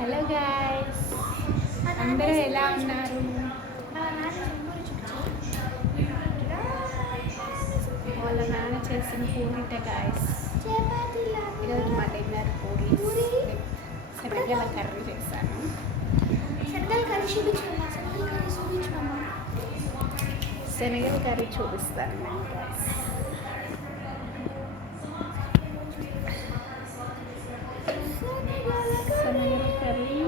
Hello guys, అందరూ ఎలా ఉన్నారు? వాళ్ళ నాన్న చేసిన పూరిట గాయస్. ఈరోజు మా డిన్నర్ పూరి శనగల కర్రీ చేశాను. శనగల కర్రీ చూపిస్తాను నేను గాయస్. శనగల కర్రీ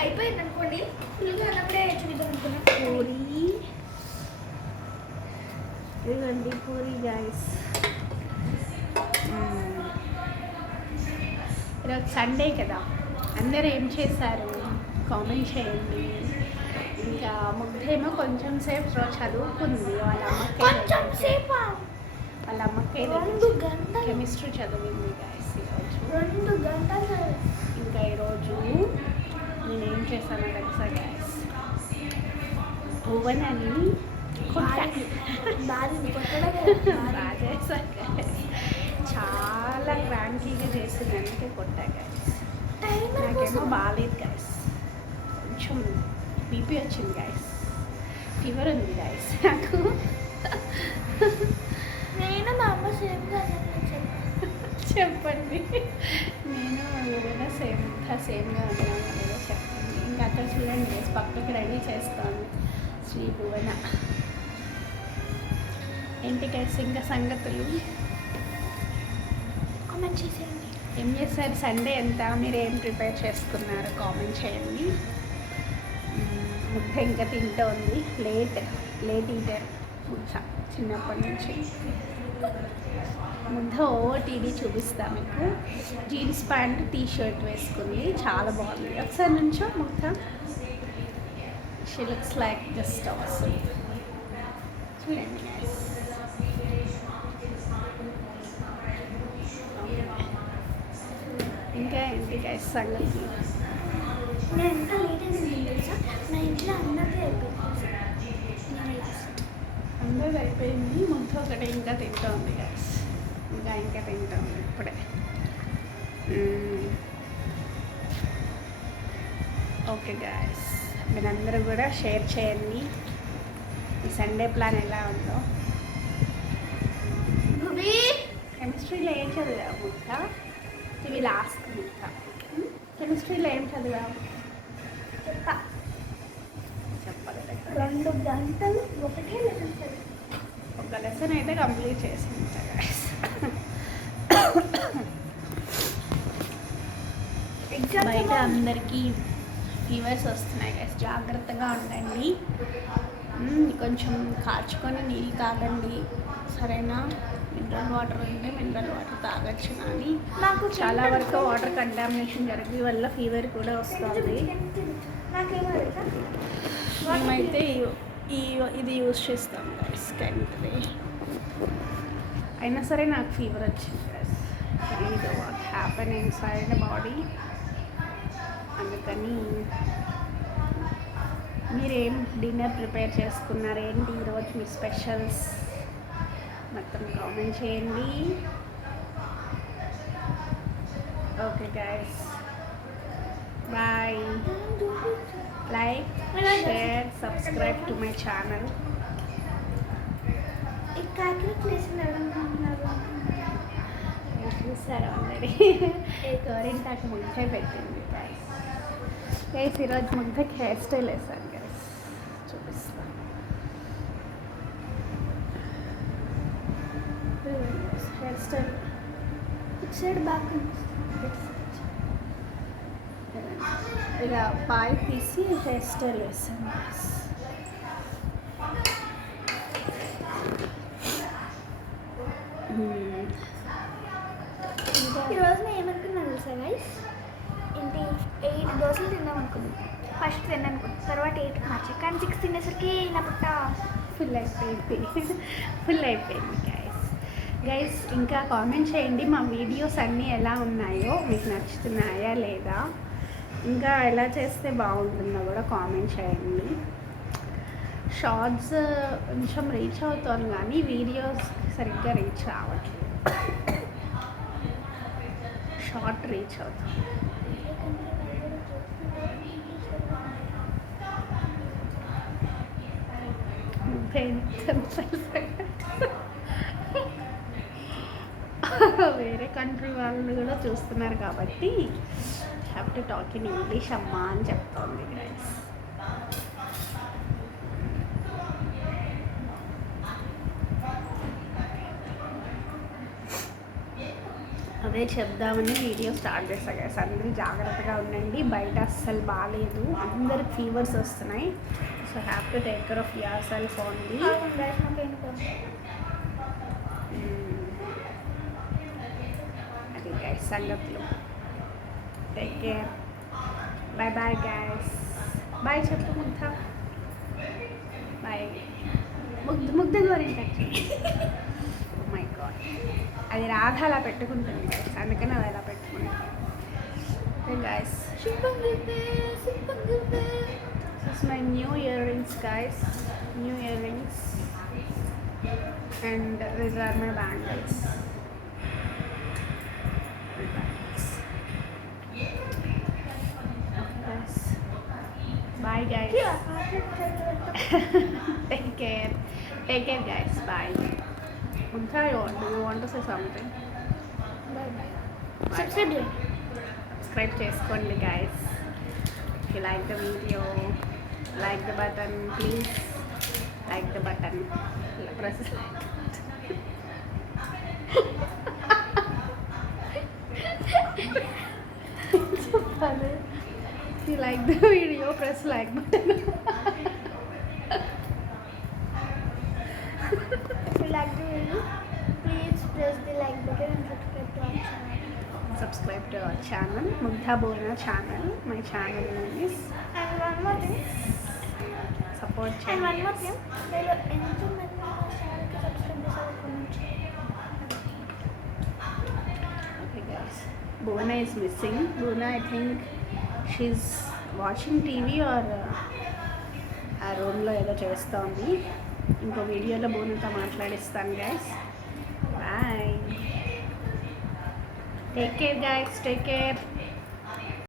అయిపోయింది అనుకోండి. ఫుల్గా అన్నప్పుడే చూద్దాం అనుకున్నా. పూరి ఇదిగోండి పూరి గాయస్. ఈరోజు సండే కదా, అందరూ ఏం చేశారు కామెంట్ చేయండి. ఇంకా ముగ్ధేమో కొంచెం సేపు చదువుకుంది. వాళ్ళ అమ్మకే కెమిస్ట్రీ చదివింది గాయస్ ఈరోజు. 2 గంటలు. ఇంకా ఈరోజు నేనేం చేశానో తెలుసా గాయస్, ఓవెన్ అని బాగా చేశాను గాయస్. చాలా క్రాంకీగా చేసింది, అందుకే కొట్టా గాయస్. నాకేమో బాగాలేదు గాయస్, కొంచెం బీపీ వచ్చింది గాయస్, ఫీవర్ ఉంది గాయస్ నాకు. నేను మా అమ్మ సేమ్గా చెప్పండి, నేను ఏదైనా సేమ్గా ఉన్నాను ఏదో చెప్పండి. ఇంకా అక్కడ చూడండి గైస్, పక్కకి రెడీ చేస్తాను శ్రీ భువన. ఏంటి గైస్ ఇంకా సంగతులు? కామెంట్ చేసేయండి. ఏం చేస్తారు సండే ఎంత, మీరు ఏం ప్రిపేర్ చేసుకున్నారు కామెంట్ చేయండి. ముద్ద ఇంకా తింటూ ఉంది, లేట్ ఈటర్ ముద్ద. చిన్నప్పటి నుంచి ముద్ద ఓటీడీ చూపిస్తా మీకు. జీన్స్ ప్యాంట్ టీ షర్ట్ వేసుకుంది, చాలా బాగుంది. ఒకసారి నుంచో ముద్ద. షీ లుక్స్ లైక్ జస్ట్ అవసరం. చూడండి guys. ఇంకా ఏంటి గైస్ సంగతి? నేను ఎంత లేట్ అయింది తెలుసా? నా ఇంట్లో అందరికీ అందరూ అయిపోయింది. ముద్ద ఒకటి ఇంకా తింటూ ఉంది గైస్, ఇంకా తింటూ ఉంది ఇప్పుడే. ఓకే గాయస్, మీరందరూ కూడా షేర్ చేయండి ఈ సండే ప్లాన్ ఎలా ఉందో. కెమిస్ట్రీలో ఏం చదివావు ముద్ద? ఇవి లాస్ట్ ముద్ద. కెమిస్ట్రీలో ఏం చదివావు చెప్పాలి. 2 గంటలు ఒకటే లెసన్. ఒక లెసన్ అయితే కంప్లీట్ చేసింది గాయస్. బయట అందరికీ ఫీవర్స్ వస్తున్నాయి గైస్, జాగ్రత్తగా ఉండండి. కొంచెం కాచుకొని నీళ్ళు తాగండి, సరేనా? మినరల్ వాటర్ ఉంటే మినరల్ వాటర్ తాగొచ్చు, కానీ నాకు చాలా వరకు వాటర్ కంటామినేషన్ జరిగే వల్ల ఫీవర్ కూడా వస్తుంది. మేమైతే ఇది యూజ్ చేస్తాం గైస్ కంట్రీ. అయినా సరే నాకు ఫీవర్ వచ్చింది గైస్. తెలీదు వాట్ హ్యాపెన్ ఇన్సైడ్ బాడీ. అందుకని మీరేం డిన్నర్ ప్రిపేర్ చేసుకున్నారు, ఏంటి ఈరోజు మీ స్పెషల్స్ మొత్తం కామెంట్ చేయండి. Okay guys, bye. Like, share, subscribe to my channel. చూసారు ఆల్రెడీ గోరింటాకు ముగ్గే పెట్టింది గైస్. గైస్ ఈరోజు ముగ్గుకి హెయిర్ స్టైల్ వేసాను గైస్, చూపిస్తాను. హెయిర్ స్టైల్ ఇటు సైడ్ బ్యాక్ ఇలా పాయి తీసి హెయిర్ స్టైల్ వేసాను గైస్. ఈరోజు నేను ఏమనుకున్నాను తెలుసా గైస్? ఏంటి 8 దోశలు తిందాం అనుకున్నాను. ఫస్ట్ తిన్నాను అనుకున్నాను, తర్వాత 8కి మార్చి, కానీ 6 తినేసరికి నా పుట్ట ఫుల్ అయిపోయింది గైస్. ఇంకా కామెంట్ చేయండి మా వీడియోస్ అన్నీ ఎలా ఉన్నాయో, మీకు నచ్చుతున్నాయా లేదా, ఇంకా ఎలా చేస్తే బాగుంటుందో కూడా కామెంట్ చేయండి. షార్ట్స్ కొంచెం రీచ్ అవుతాను, కానీ వీడియోస్ సరిగ్గా రీచ్ రావట్లేదు. షార్ట్ రీచ్ అవుతుంది. వేరే కంట్రీ వాళ్ళు కూడా చూస్తున్నారు కాబట్టి have to talk in English అమ్మా అని చెప్తోంది గైస్. అదే చెప్దామని వీడియో స్టార్ట్ చేస్తా గైస్. అందరూ జాగ్రత్తగా ఉండండి, బయట అస్సలు బాగాలేదు, అందరికి ఫీవర్స్ వస్తున్నాయి. So have to take care of yourself only. అది గైస్ సంగతులు. Take care, bye bye guys. Bye చెప్పు ముగ్ధ. బాయ్ ముగ్ధ గోరింటారు. మై గాడ్, అది రాధ అలా పెట్టుకుంటుంది గైస్, అందుకని అది అలా పెట్టుకుంటాను guys. This is my new earrings guys, new earrings, and these are my bangles. Yes. Bye guys. Take care guys. Bye. Mumtha, do you want to say something? Bye bye. Bye. Subscribe చేసుకోండి guys. If you like the video, like the button, please like the button. Press if you like the video, press like button. If you like the video, please press the like button and subscribe to our channel. Mugdha Bhona channel. My channel name is. And one more thing. Support And channel. one more thing. There are anything that you channel to subscribe this or comment. Okay guys. Bhona is missing. Bhona, I think she's watching TV or ఆ రూమ్లో ఏదో చేస్తోంది. ఇంకో వీడియోలో బోనతో మాట్లాడిస్తాను guys. Bye. Take care guys, take care.